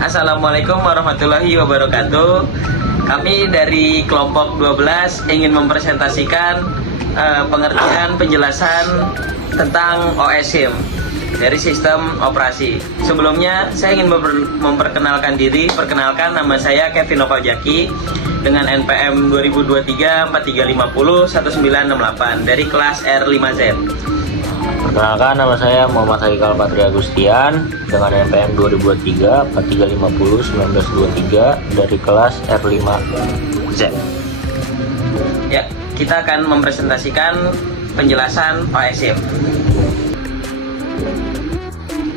Assalamualaikum warahmatullahi wabarakatuh. Kami dari kelompok 12 ingin mempresentasikan pengertian penjelasan tentang OS SIM dari sistem operasi. Sebelumnya saya ingin memperkenalkan diri. Perkenalkan, nama saya Kevin Novaljaki dengan NPM 2023 4350 1968 dari kelas R5Z. Perkenalkan, nama saya Muhammad Haikal Patria Agustian dengan NPM 2023 4350 1923 dari kelas R5Z. Ya, kita akan mempresentasikan penjelasan OS SIM.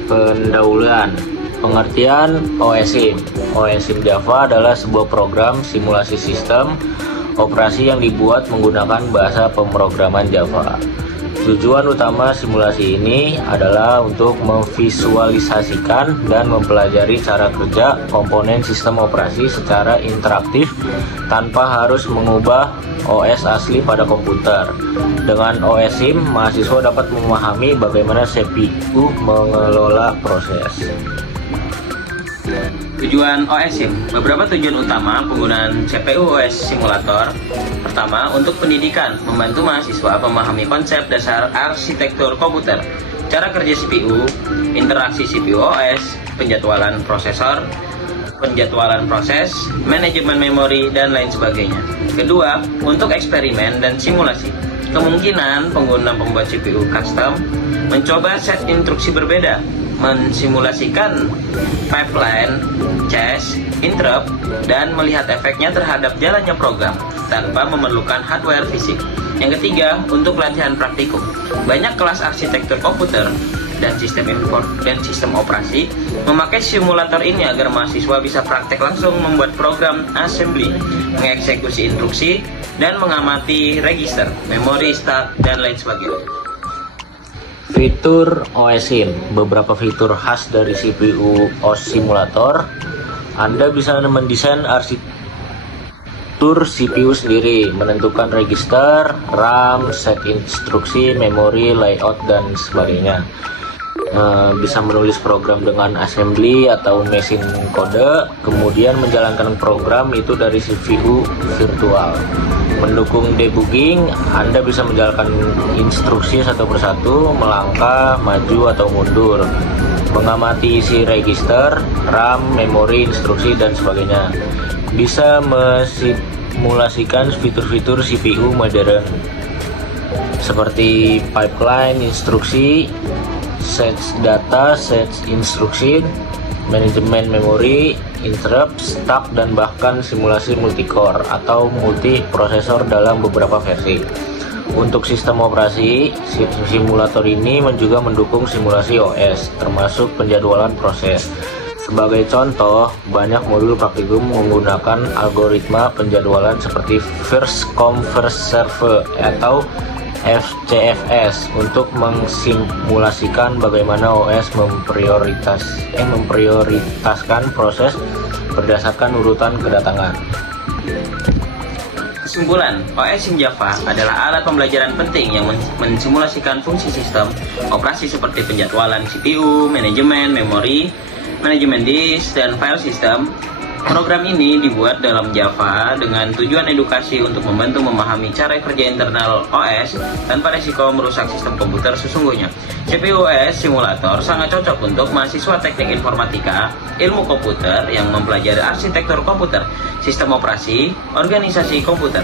Pendahuluan. Pengertian OS SIM. OS SIM Java adalah sebuah program simulasi sistem operasi yang dibuat menggunakan bahasa pemrograman Java. Tujuan utama simulasi ini adalah untuk memvisualisasikan dan mempelajari cara kerja komponen sistem operasi secara interaktif tanpa harus mengubah OS asli pada komputer. Dengan OS SIM, mahasiswa dapat memahami bagaimana CPU mengelola proses. Tujuan OS SIM. Beberapa tujuan utama penggunaan CPU OS simulator. Pertama, untuk pendidikan, membantu mahasiswa memahami konsep dasar arsitektur komputer, cara kerja CPU, interaksi CPU OS, penjadwalan prosesor, penjadwalan proses, manajemen memori, dan lain sebagainya. Kedua, untuk eksperimen dan simulasi. Kemungkinan pengguna pembuat CPU custom mencoba set instruksi berbeda, mensimulasikan pipeline, cache, interrupt, dan melihat efeknya terhadap jalannya program tanpa memerlukan hardware fisik. Yang ketiga, untuk latihan praktikum. Banyak kelas arsitektur komputer dan sistem operasi memakai simulator ini agar mahasiswa bisa praktek langsung membuat program assembly, mengeksekusi instruksi, dan mengamati register, memori, stack, dan lain sebagainya. Fitur OS SIM. Beberapa fitur khas dari CPU OS simulator. Anda bisa mendesain arsitektur CPU sendiri, menentukan register, RAM, set instruksi, memori, layout, dan sebagainya. Bisa menulis program dengan assembly atau mesin kode, kemudian menjalankan program itu dari CPU virtual. Mendukung debugging, Anda bisa menjalankan instruksi satu persatu, melangkah, maju atau mundur, mengamati isi register, RAM, memori, instruksi, dan sebagainya. Bisa mensimulasikan fitur-fitur CPU modern seperti pipeline, instruksi, set data, set instruksi, manajemen memori, interrupt, stack, dan bahkan simulasi multicore atau multiprosesor dalam beberapa versi. Untuk sistem operasi, simulator ini juga mendukung simulasi OS, termasuk penjadwalan proses. Sebagai contoh, banyak modul praktikum menggunakan algoritma penjadwalan seperti first come first serve atau FCFS untuk mensimulasikan bagaimana OS memprioritaskan proses berdasarkan urutan kedatangan. Kesimpulan, OS SIM Java adalah alat pembelajaran penting yang mensimulasikan fungsi sistem operasi seperti penjadwalan CPU, manajemen memori, manajemen disk, dan file system. Program ini dibuat dalam Java dengan tujuan edukasi untuk membantu memahami cara kerja internal OS tanpa risiko merusak sistem komputer sesungguhnya. CPU OS simulator sangat cocok untuk mahasiswa teknik informatika, ilmu komputer yang mempelajari arsitektur komputer, sistem operasi, organisasi komputer.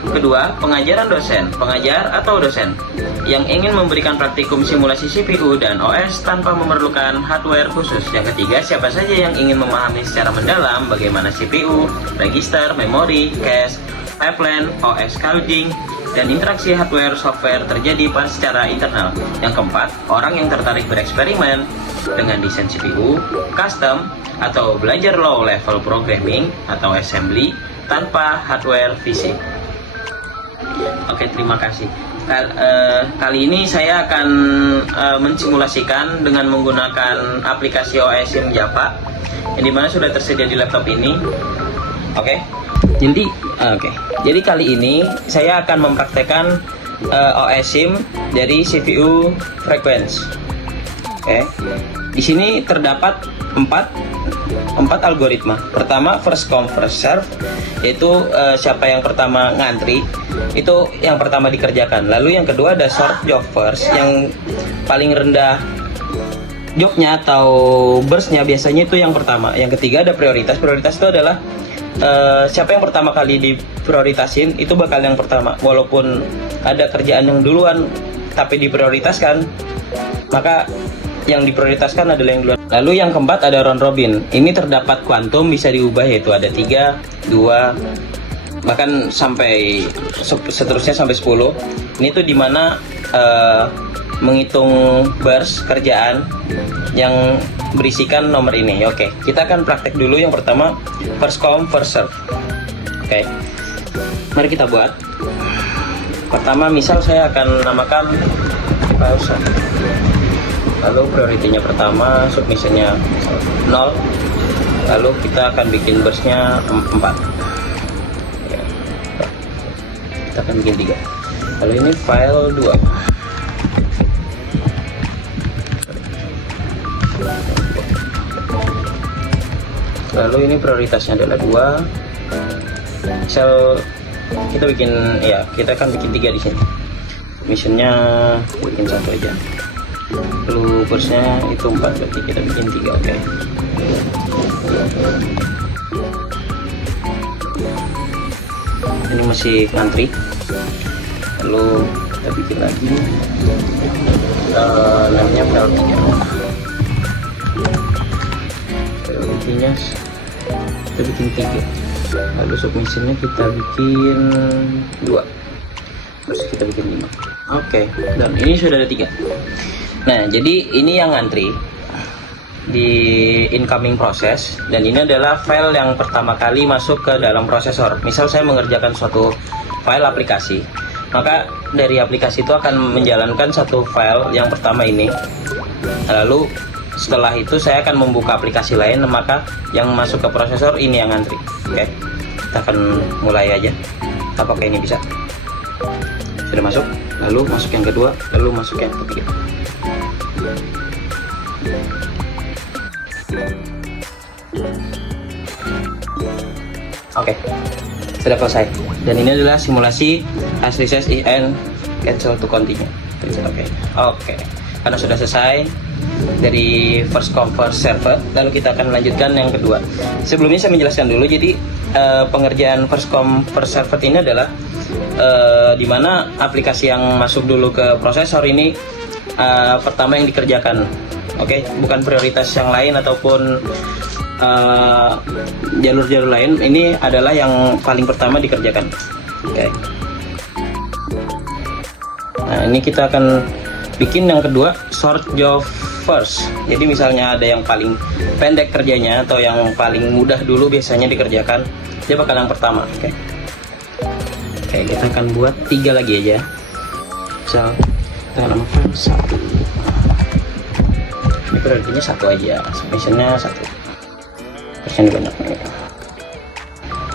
Kedua, pengajaran dosen, pengajar atau dosen yang ingin memberikan praktikum simulasi CPU dan OS tanpa memerlukan hardware khusus. Yang ketiga, siapa saja yang ingin memahami secara mendalam bagaimana CPU, register, memori, cache, pipeline, OS coding, dan interaksi hardware software terjadi secara internal. Yang keempat, orang yang tertarik bereksperimen dengan desain CPU, custom, atau belajar low level programming atau assembly tanpa hardware fisik. Oke, terima kasih. Kali ini saya akan mensimulasikan dengan menggunakan aplikasi OS SIM Java yang dimana sudah tersedia di laptop ini. Oke. Jadi kali ini saya akan mempraktekkan OS SIM dari CPU Frequency. Oke. Di sini terdapat 4 4 algoritma. Pertama, first come first serve, yaitu siapa yang pertama ngantri itu yang pertama dikerjakan. Lalu yang kedua ada short job first, yang paling rendah jobnya atau burstnya biasanya itu yang pertama. Yang ketiga ada prioritas. Prioritas itu adalah siapa yang pertama kali diprioritasin itu bakal yang pertama. Walaupun ada kerjaan yang duluan tapi diprioritaskan, maka yang diprioritaskan adalah yang duluan. Lalu yang keempat ada round robin. Ini terdapat kuantum, bisa diubah, yaitu ada 3, 2, bahkan sampai seterusnya sampai 10. Ini tuh dimana menghitung burst kerjaan yang berisikan nomor ini. Oke, kita akan praktek dulu. Yang pertama, first come first serve. Oke, mari kita buat. Pertama, misal saya akan namakan pause. Lalu prioritinya pertama, submissionnya 0. Lalu kita akan bikin burstnya 4. Ya. Kita akan bikin 3. Lalu ini file 2. Lalu ini prioritasnya adalah 2. Misal kita bikin, ya kita akan bikin 3 di sini. Missionnya bikin 1 aja. Lalu burstnya itu 4, berarti kita bikin 3. Oke. Ini masih ngantri. Lalu kita bikin lagi namanya file 3. Prioritinya kita bikin 3. Lalu submissionnya kita bikin 2. Terus kita bikin 5. Oke, dan ini sudah ada 3. Nah, jadi ini yang ngantri di incoming proses, dan ini adalah file yang pertama kali masuk ke dalam prosesor. Misal saya mengerjakan suatu file aplikasi, maka dari aplikasi itu akan menjalankan satu file yang pertama ini. Lalu setelah itu saya akan membuka aplikasi lain, maka yang masuk ke prosesor ini yang ngantri. Oke, kita akan mulai aja. Apakah ini bisa? Sudah masuk, lalu masuk yang kedua, lalu masuk yang ketiga. Oke, sudah selesai. Dan ini adalah simulasi as recess and cancel to continue. Oke, karena sudah selesai dari first come first serve, lalu kita akan melanjutkan yang kedua. Sebelumnya saya menjelaskan dulu. Jadi pengerjaan first come first serve ini adalah dimana aplikasi yang masuk dulu ke prosesor ini pertama yang dikerjakan. Oke, bukan prioritas yang lain ataupun jalur-jalur lain. Ini adalah yang paling pertama dikerjakan. Oke. Nah, ini kita akan bikin yang kedua, short job first. Jadi misalnya ada yang paling pendek kerjanya atau yang paling mudah dulu biasanya dikerjakan, dia bakal yang pertama. Oke. Oke, kita akan buat 3 lagi aja. Misal kita namakan 1. Ini prioritinya 1 aja, submissionnya 1. Kerjanya banyak nih.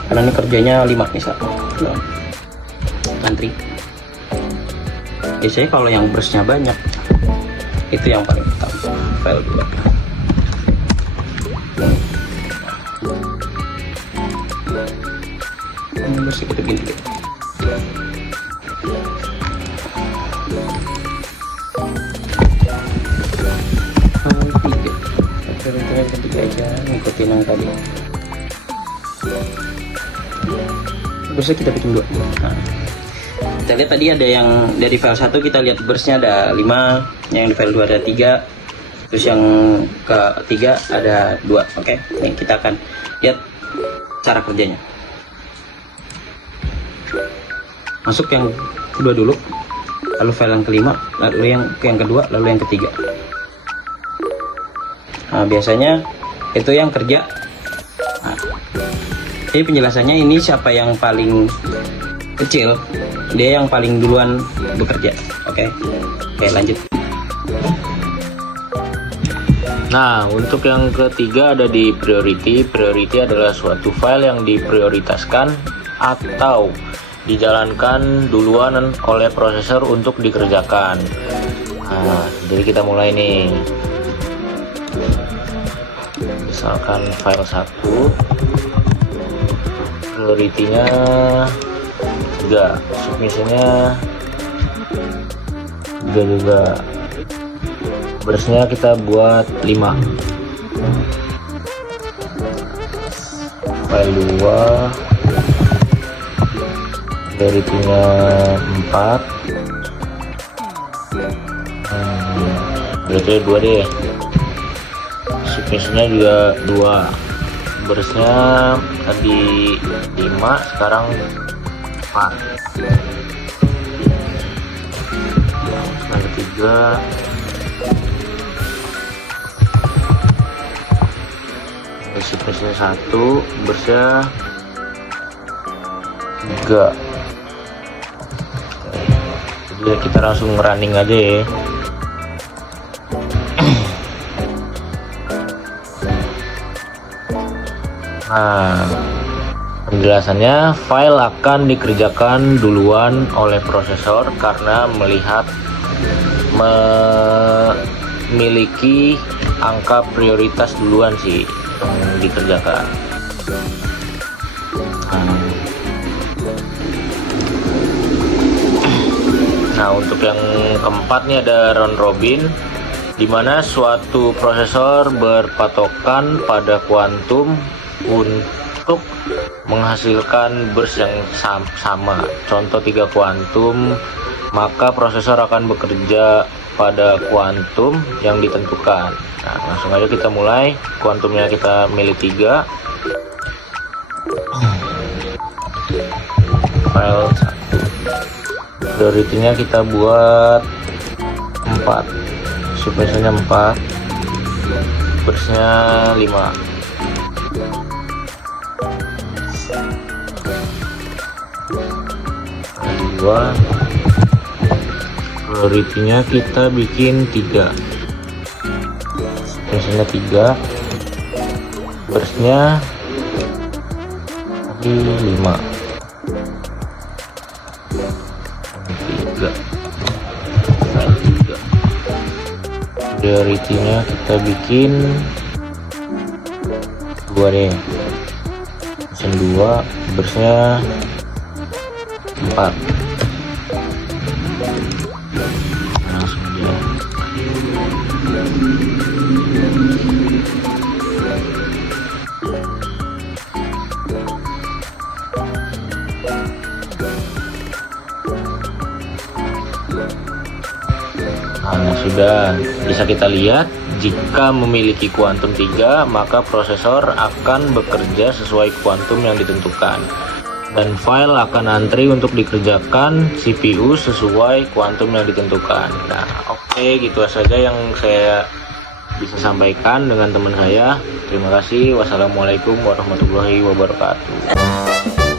Karena ini kerjanya 5 misal. Antri. Biasanya kalau yang burstnya banyak, itu yang paling pertama. File 2. Ini burst kita bikin 3. Yang ketiga aja, ngikutin yang tadi. Burstnya kita bikin 2. Nah, kita lihat tadi ada yang dari file 1, kita lihat burstnya ada 5, yang di file 2 ada 3, terus yang ketiga ada 2. Oke, ini kita akan lihat cara kerjanya. Masuk yang kedua dulu, lalu file yang kelima, lalu yang kedua, lalu yang ketiga. Nah, biasanya itu yang kerja. Nah, jadi penjelasannya ini siapa yang paling kecil, dia yang paling duluan bekerja. Oke, lanjut. Nah, untuk yang ketiga ada di priority. Priority adalah suatu file yang diprioritaskan atau dijalankan duluan oleh prosesor untuk dikerjakan. Nah, jadi kita mulai nih. misalkan file 1, priority-nya 3, submission-nya 3 juga, burst-nya kita buat 5, file 2, priority-nya 4, berarti 2 deh, submission-nya juga 2, burst-nya tadi 5, sekarang 4. Sekarang ketiga, submission 1, burst-nya 3. Jadi kita langsung running aja ya. Nah, penjelasannya, file akan dikerjakan duluan oleh prosesor karena melihat memiliki angka prioritas duluan sih yang dikerjakan. Nah, untuk yang keempat nih ada round robin, di mana suatu prosesor berpatokan pada kuantum untuk menghasilkan burst yang sama. Contoh 3 kuantum, maka prosesor akan bekerja pada kuantum yang ditentukan. Nah, langsung aja kita mulai. Kuantumnya kita milih 3, file 1, priority-nya kita buat 4, submission-nya 4, burst-nya 5. Priority-nya kita bikin 3, submission-nya 3, burst-nya 5. 3, priority-nya kita bikin 2 deh, submission 2, burst-nya 4. Langsung aja. Nah, sudah bisa kita lihat, jika memiliki kuantum 3, maka prosesor akan bekerja sesuai kuantum yang ditentukan, dan file akan antri untuk dikerjakan CPU sesuai kuantum yang ditentukan. Nah, oke, gitu saja yang saya bisa sampaikan dengan teman saya. Terima kasih. Wassalamualaikum warahmatullahi wabarakatuh.